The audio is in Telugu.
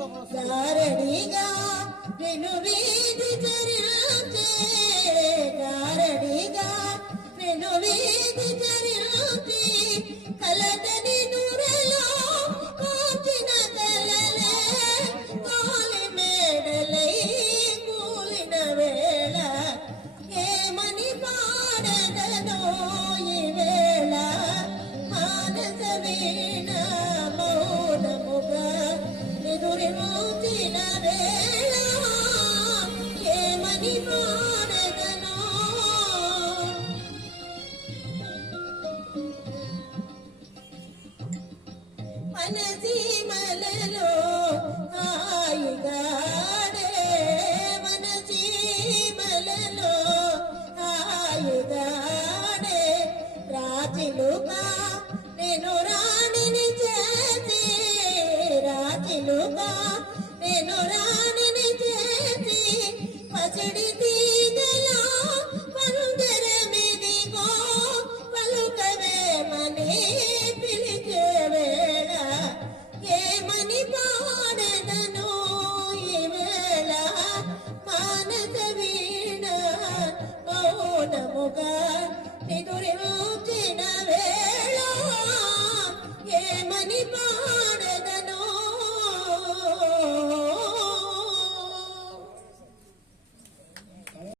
గారడిగా వెను వీధి చరించే గారడిగా వెను వీధి చరించి కలదని నురలో కాచిన కలలే కాలి మేడలై కూలిన వేళ ఏమని పాడదనో ఈ వేళ మానస వీణ మనసీమలలో హాయిగాడే మనసీమలలో హాయిగాడే రాజులుగా నేను రాణిని చేసి రాజులుగా 僕は一人の